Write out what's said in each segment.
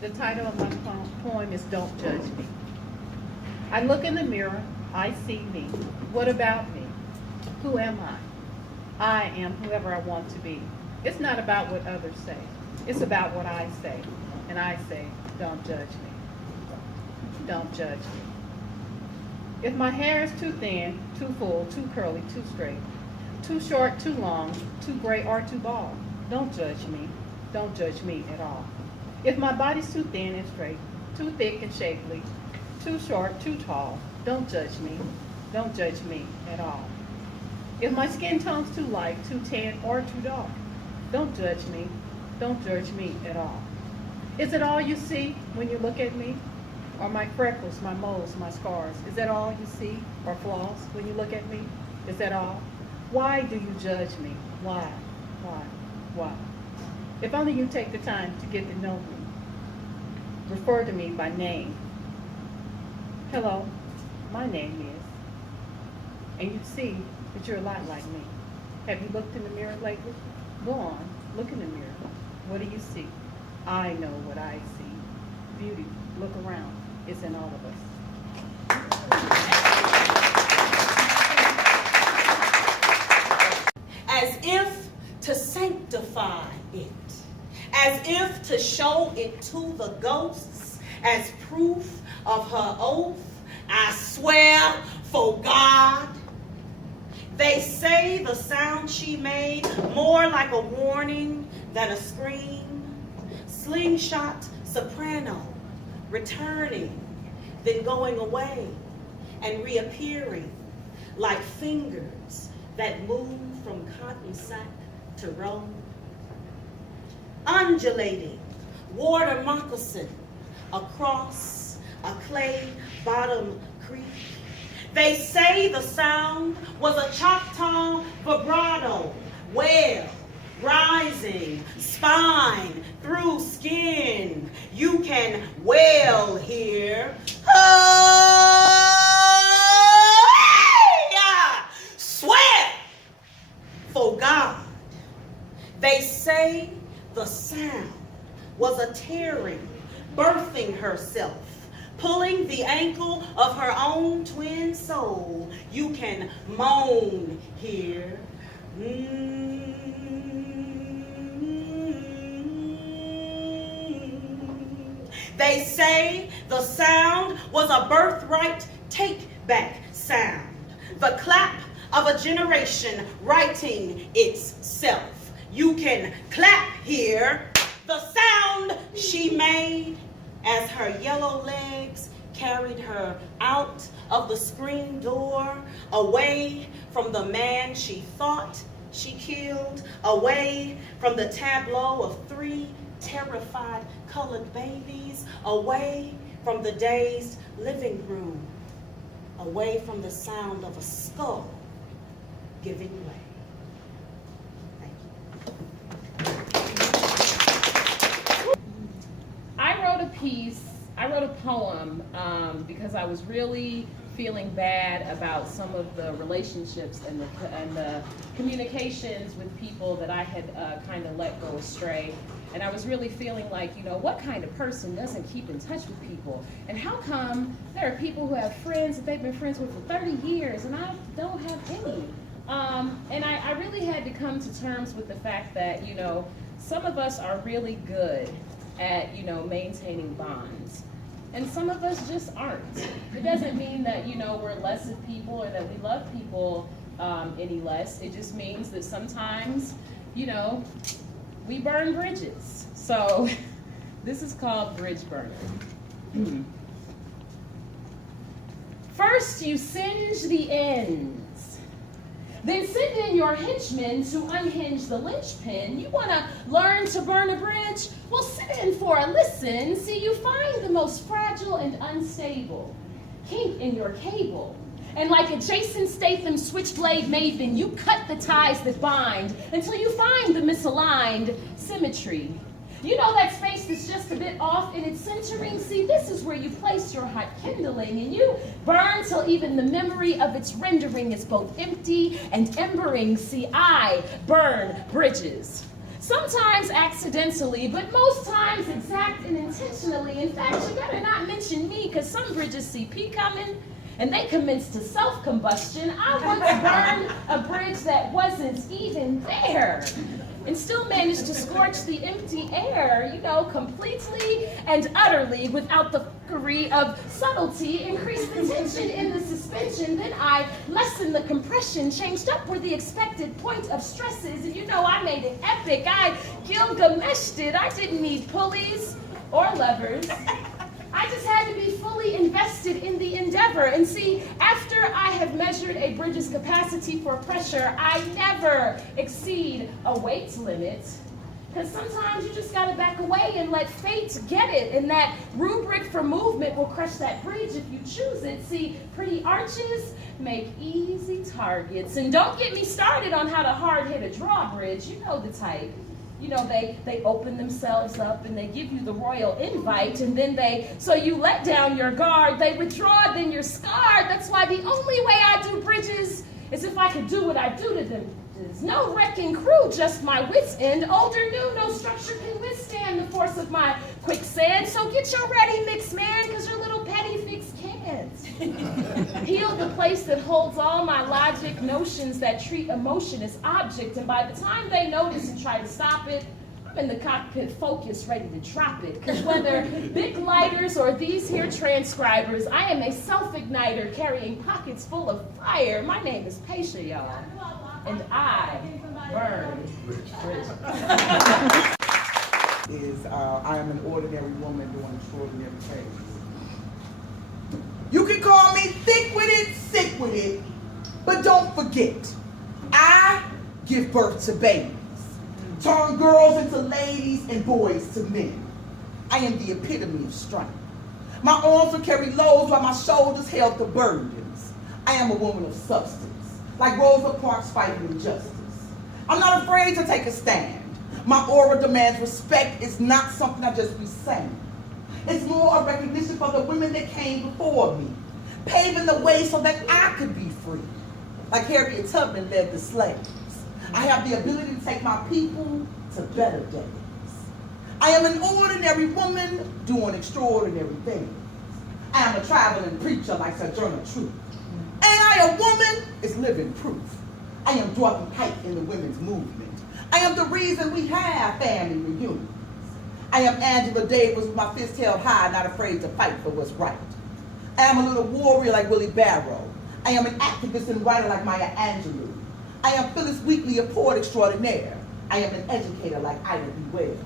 The title of my poem is Don't Judge Me. I look in the mirror, I see me. What about me? Who am I? I am whoever I want to be. It's not about what others say. It's about what I say. And I say, don't judge me. Don't judge me. If my hair is too thin, too full, too curly, too straight, too short, too long, too gray, or too bald, don't judge me. Don't judge me at all. If my body's too thin and straight, too thick and shapely, too short, too tall, don't judge me. Don't judge me at all. If my skin tone's too light, too tan, or too dark, don't judge me. Don't judge me at all. Is it all you see when you look at me? Or my freckles, my moles, my scars? Is that all you see? Or flaws when you look at me? Is that all? Why do you judge me? Why? Why? If only you take the time to get to know me. Refer to me by name. Hello, my name is. And you see that you're a lot like me. Have you looked in the mirror lately? Go on, look in the mirror. What do you see? I know what I see. Beauty, look around. It's in all of us. As if to sanctify it, as if to show it to the ghosts as proof of her oath, I swear for God. They say the sound she made more like a warning than a scream. Slingshot soprano, returning, then going away and reappearing like fingers that move from cotton sack to robe. Undulating water moccasin across a clay bottom creek. They say the sound was a Choctaw vibrato, wail, rising, spine through skin. You can wail here. Swear for God. They say the sound was a tearing, birthing herself, pulling the ankle of her own twin soul. You can moan here. They say the sound was a birthright take-back sound, the clap of a generation writing itself. You can clap here. The sound she made as her yellow legs carried her out of the screen door, away from the man she thought she killed, away from the tableau of 3 terrified colored babies, away from the dazed living room, away from the sound of a skull giving way. I wrote a poem because I was really feeling bad about some of the relationships and the communications with people that I had kind of let go astray. And I was really feeling like, you know, what kind of person doesn't keep in touch with people? And how come there are people who have friends that they've been friends with for 30 years and I don't have any? And I really had to come to terms with the fact that, you know, some of us are really good at, you know, maintaining bonds. And some of us just aren't. It doesn't mean that, you know, we're less of people or that we love people any less. It just means that sometimes, you know, we burn bridges. So this is called Bridge Burner. First, you singe the ends. Then send in your henchmen to unhinge the linchpin. You want to learn to burn a bridge? Well, sit in for a listen. See, you find the most fragile and unstable kink in your cable. And like a Jason Statham switchblade maven, you cut the ties that bind until you find the misaligned symmetry. You know that space that's just a bit off in its centering? See, this is where you place your hot kindling, and you burn till even the memory of its rendering is both empty and embering. See, I burn bridges. Sometimes accidentally, but most times exact and intentionally. In fact, you better not mention me, because some bridges see P coming and they commence to self-combustion. I once burned a bridge that wasn't even there and still managed to scorch the empty air, completely and utterly without the fuckery of subtlety, increased the tension in the suspension, then I lessened the compression, changed up where the expected point of stress is, and I made it epic. I Gilgameshed it. I didn't need pulleys or levers. I just had to be fully invested in the endeavor. And see, after I have measured a bridge's capacity for pressure, I never exceed a weight limit. Because sometimes you just gotta back away and let fate get it. And that rubric for movement will crush that bridge if you choose it. See, pretty arches make easy targets. And don't get me started on how to hard hit a drawbridge. You know the type. They open themselves up and they give you the royal invite, and then so you let down your guard, they withdraw, then you're scarred. That's why the only way I do bridges is if I could do what I do to them. No wrecking crew, just my wits end. Older, new, no structure can withstand the force of my quicksand. So get your ready mix, man, because your little petty fix can't. Heal the place that holds all my logic notions that treat emotion as object, and by the time they notice and try to stop it, I'm in the cockpit focused, ready to drop it. Because whether big lighters or these here transcribers, I am a self-igniter carrying pockets full of fire. My name is Paisha, y'all. And I burn bridges. I am an ordinary woman doing extraordinary things. You can call me thick with it, sick with it, but don't forget, I give birth to babies, turn girls into ladies and boys to men. I am the epitome of strength. My arms will carry loads while my shoulders held the burdens. I am a woman of substance, like Rosa Parks fighting injustice. I'm not afraid to take a stand. My aura demands respect. It's not something I just be saying. It's more a recognition for the women that came before me, paving the way so that I could be free. Like Harriet Tubman led the slaves. I have the ability to take my people to better days. I am an ordinary woman doing extraordinary things. I am a traveling preacher like Sojourner Truth. And I, a woman, is living proof. I am Dorothy Height in the women's movement. I am the reason we have family reunions. I am Angela Davis with my fist held high, not afraid to fight for what's right. I am a little warrior like Willie Barrow. I am an activist and writer like Maya Angelou. I am Phyllis Wheatley, a poet extraordinaire. I am an educator like Ida B. Wells.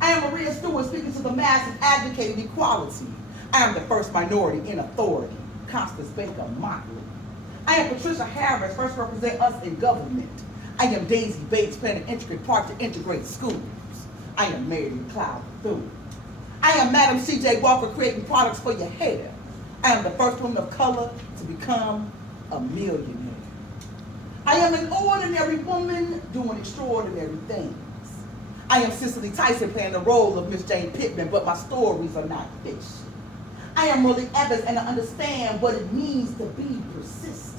I am Maria Stewart speaking to the masses advocating equality. I am the first minority in authority, Constance Baker Motley. I am Patricia Harris, first represent us in government. I am Daisy Bates playing an intricate part to integrate schools. I am Mary McLeod Bethune. I am Madam C.J. Walker creating products for your hair. I am the first woman of color to become a millionaire. I am an ordinary woman doing extraordinary things. I am Cicely Tyson playing the role of Miss Jane Pittman, but my stories are not fiction. I am Willie Evans and I understand what it means to be persistent.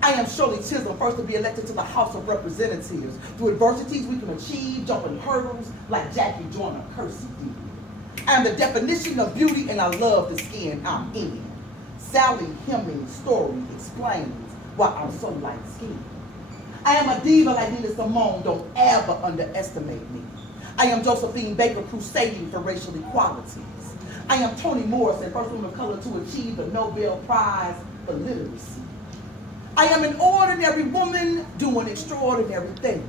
I am Shirley Chisholm, first to be elected to the House of Representatives. Through adversities we can achieve, jumping hurdles like Jackie Joyner Kersey did. I am the definition of beauty and I love the skin I'm in. Sally Hemming's story explains why I'm so light-skinned. I am a diva like Nina Simone, don't ever underestimate me. I am Josephine Baker crusading for racial equalities. I am Toni Morrison, first woman of color to achieve the Nobel Prize for literacy. I am an ordinary woman doing extraordinary things.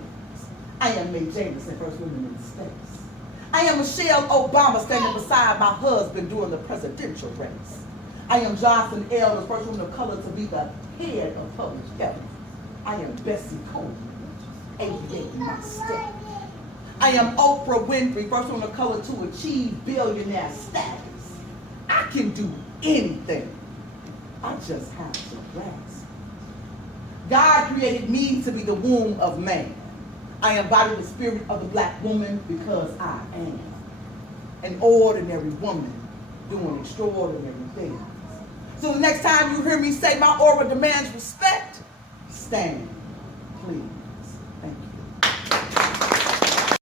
I am Mae Jameson, first woman in space. I am Michelle Obama standing beside my husband during the presidential race. I am Johnson L., the first woman of color to be the head of public health. I am Bessie Coleman, aviating my step. I am Oprah Winfrey, first woman of color to achieve billionaire status. I can do anything. I just have to grasp. God created me to be the womb of man. I embody the spirit of the black woman because I am an ordinary woman doing extraordinary things. So the next time you hear me say my aura demands respect, stand, please.